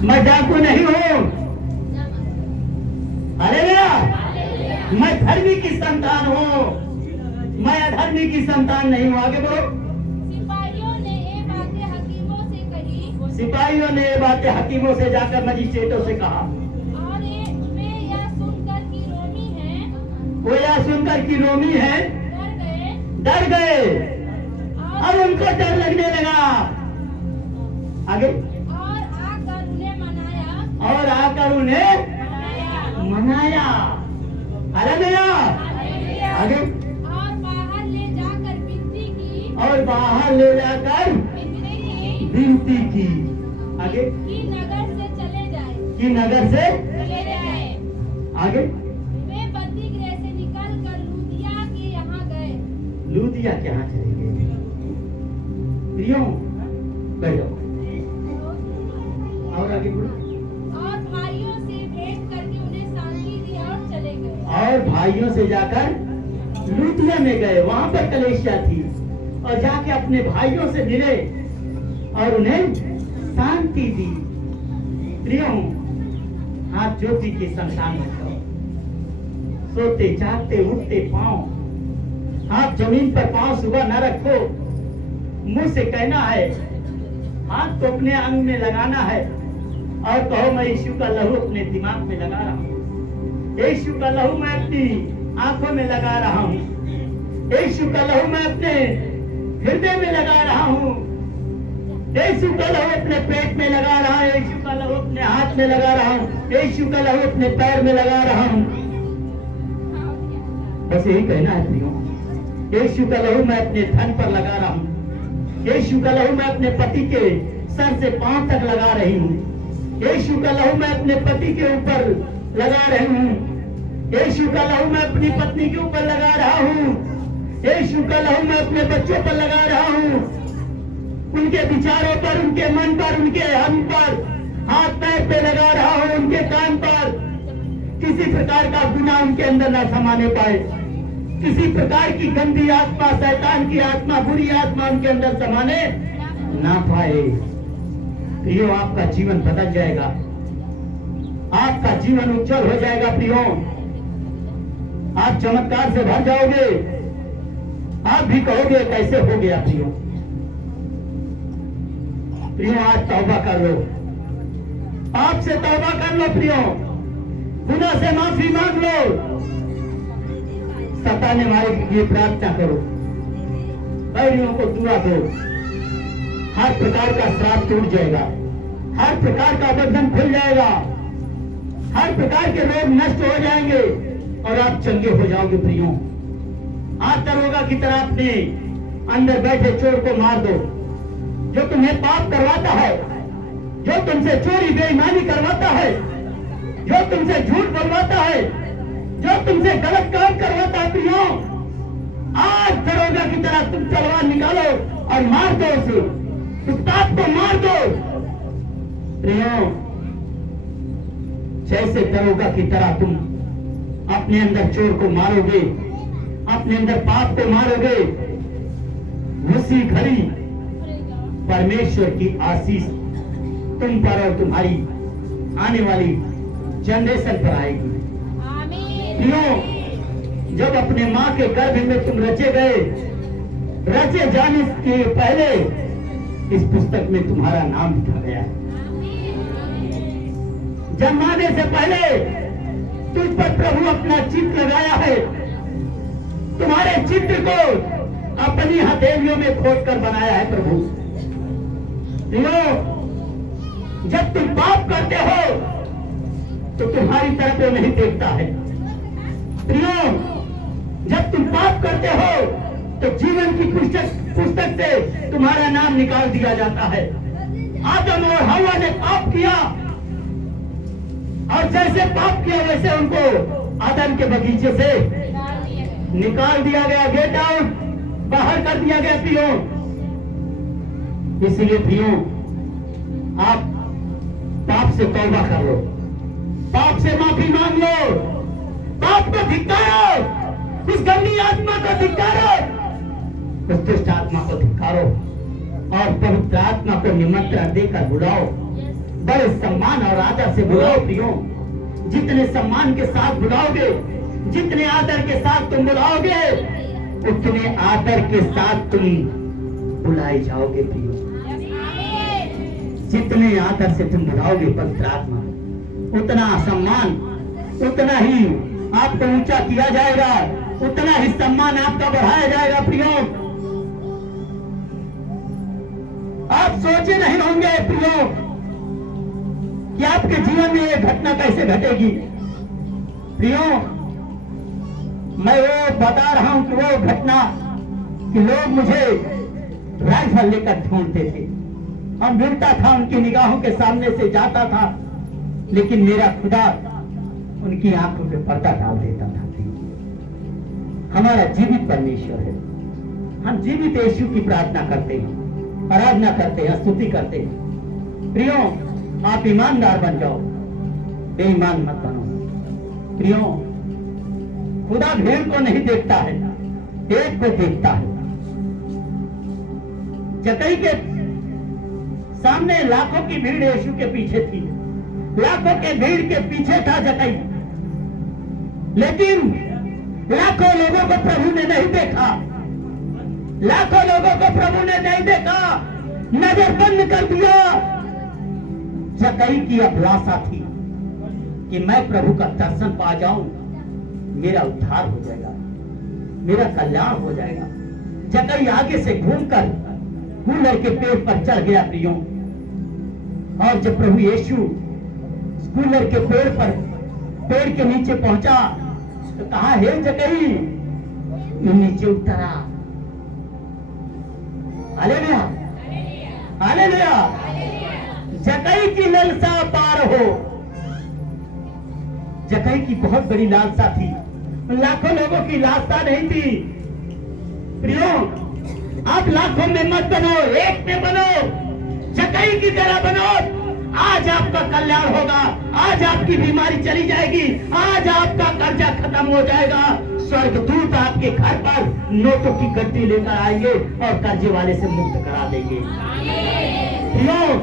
मैं डाकू नहीं हूँ। हालेलुया। मैं धर्मी की संतान हूँ, मैं अधर्मी की संतान नहीं हूँ। आगे बढ़ो। सिपाहियों ने ये बातें हकीमों से कही सिपाहियों ने ये बातें हकीमों से जाकर मजिस्ट्रेटों से कहा, और वे यह सुनकर कि रोमी है, वो यह सुनकर कि रोमी है, डर गए डर गए। और अब उनको डर लगने लगा। आगे। आकर उन्हें मनाया और आकर उन्हें मनाया। हालेलुया। आगे। और बाहर ले जाकर विनती की और बाहर ले जाकर विनती की। आगे। कि नगर से चले जाए कि नगर से चले जाए। आगे। वे बंदी गृह से निकल कर लूदिया के यहाँ गए। लूदिया के यहाँ चले गए। प्रियो बैठ जाओ। और आगे बढ़ो। और भाइयों से भेंट करके उन्हें शांति दी और चले गए। और भाइयों से जाकर लूदिया में गए, वहां पर कलेशिया थी, और जाके अपने भाइयों से मिले और उन्हें शांति दी। प्रियो हाथ ज्योति की संतान में करो। सोते जागते उठते पांव, हाथ जमीन पर पांव सुबह न रखो। मुंह से कहना है, हाथ को अपने अंग में लगाना है और कहो मैं यीशु का लहू अपने दिमाग में लगा रहा हूँ, यीशु का लहू मैं अपनी आंखों में लगा रहा हूँ, यीशु का लहू मैं अपने हृदय में लगा रहा हूँ, यीशु का लहू अपने पेट में लगा रहा हूँ, यीशु का लहू अपने हाथ में लगा रहा हूँ, यीशु का लहू अपने पैर में लगा रहा हूँ। बस यही कहना है प्रियो। यीशु का लहू मैं अपने धन पर लगा रहा हूँ, यीशु का लहू मैं अपने पति के सर से पांव तक लगा रही हूँ, यीशु का लहू मैं अपने पति के ऊपर लगा रही हूँ, यीशु का लहू मैं अपनी पत्नी के ऊपर लगा रहा हूँ, यीशु का लहू मैं अपने बच्चों पर लगा रहा हूँ, उनके विचारों पर, उनके मन पर, उनके हम पर, हाथ पैर पे लगा रहा हूँ, उनके कान पर। किसी प्रकार का गुनाह उनके अंदर न समाने पाए, किसी प्रकार की गंदी आत्मा, शैतान की आत्मा, बुरी आत्मा उनके अंदर समाने ना पाए। प्रियो आपका जीवन बदल जाएगा, आपका जीवन उज्जवल हो जाएगा। प्रियो आप चमत्कार से भर जाओगे, आप भी कहोगे कैसे हो गया। प्रियो प्रियो आज तौबा कर लो, आपसे तौबा कर लो। प्रियो गुनाह से माफी मांग लो, सताने वाले के लिए प्रार्थना करो, बैरियों को दुआ दो। हर प्रकार का श्राप टूट जाएगा, हर प्रकार का बंधन खुल जाएगा, हर प्रकार के रोग नष्ट हो जाएंगे और आप चंगे हो जाओगे। प्रियो आज दरोगा की तरह अपने अंदर बैठे चोर को मार दो, जो तुम्हें पाप करवाता है, जो तुमसे चोरी बेईमानी करवाता है, जो तुमसे झूठ बोलवाता है, जो तुमसे गलत काम करवाता है। प्रियो आज दरोगा की तरह तुम तलवार निकालो और मार दो उसे, उस पाप को मार दो। प्रियो जैसे दरोगा की तरह तुम अपने अंदर चोर को मारोगे, अपने अंदर पाप को मारोगे, उसी घड़ी परमेश्वर की आशीष तुम पर और तुम्हारी आने वाली जनरेशन पर आएगी। प्रियो जब अपने माँ के गर्भ में तुम रचे गए, रचे जाने के पहले इस पुस्तक में तुम्हारा नाम लिखा गया है। जन्माने से पहले तुझ पर प्रभु अपना चित्र लगाया है, तुम्हारे चित्र को अपनी हथेलियों में खोद कर बनाया है प्रभु। प्रियो जब तुम पाप करते हो तो तुम्हारी तरफ वो नहीं देखता है। प्रियो जब तुम पाप करते हो तो जीवन की पुस्तक से तुम्हारा नाम निकाल दिया जाता है। आदम और हवा ने पाप किया और जैसे पाप किया वैसे उनको आदम के बगीचे से निकाल दिया गया, गेट आउट, बाहर कर दिया गया। प्रियो इसलिए प्रियो आप पाप से तौबा कर लो, पाप से माफी मांग लो, पाप को धिक्कारो, उस गंदी आत्मा को धिक्कारो, उस दुष्ट आत्मा को धिक्कारो और पवित्र आत्मा को निमंत्रण देकर बुलाओ बड़े सम्मान और आदर से बुलाओ प्रियो। जितने सम्मान के साथ बुलाओगे, जितने आदर के साथ तुम बुलाओगे, उतने आदर के साथ तुम बुलाए जाओगे प्रियो। जितने आदर से तुम बुलाओगे पवित्र आत्मा, उतना सम्मान, उतना ही आपको ऊंचा किया जाएगा, उतना ही सम्मान आपका बढ़ाया जाएगा प्रियो। आप सोचे नहीं होंगे प्रियो कि आपके जीवन में यह घटना कैसे घटेगी। प्रियो, मैं वो बता रहा हूं कि वो घटना कि लोग मुझे राइफल लेकर ढूंढते थे, और ढूंढता था, उनकी निगाहों के सामने से जाता था, लेकिन मेरा खुदा उनकी आंखों पे पर्दा डाल देता था। हमारा जीवित परमेश्वर है। हम जीवित यीशु की प्रार्थना करते हैं, आराधना करते हैं, स्तुति करते हैं। प्रियो, आप ईमानदार बन जाओ, बेईमान मत बनो। प्रियो, खुदा भीड़ को नहीं देखता है, एक को देखता है। जकई के सामने लाखों की भीड़ यीशु के पीछे थी, लाखों के भीड़ के पीछे था जकई, लेकिन लाखों लोगों को प्रभु ने नहीं देखा, लाखों लोगों को प्रभु ने नहीं देखा, नजर बंद कर दिया। जकई की अभिलाषा थी कि मैं प्रभु का दर्शन पा जाऊं, मेरा उद्धार हो जाएगा, मेरा कल्याण हो जाएगा। जकई आगे से घूमकर गुलर के पेड़ पर चढ़ गया प्रियो, और जब प्रभु यीशु गुलर के पेड़ पर, पेड़ के नीचे पहुंचा तो कहा, हे जकई, नीचे उतरा। Hallelujah, hallelujah. जकई की लालसा पार हो। जकई की बहुत बड़ी लालसा थी, लाखों लोगों की लालसा नहीं थी। प्रियो, आप लाखों में मत बनो, एक में बनो, जकई की तरह बनो। आज आपका कल्याण होगा, आज आपकी बीमारी चली जाएगी, आज आपका कर्जा खत्म हो जाएगा। स्वर्गदूत आपके घर पर नोटों की गड्डी लेकर आएंगे और कर्जे वाले से मुक्त करा देंगे। प्रियो,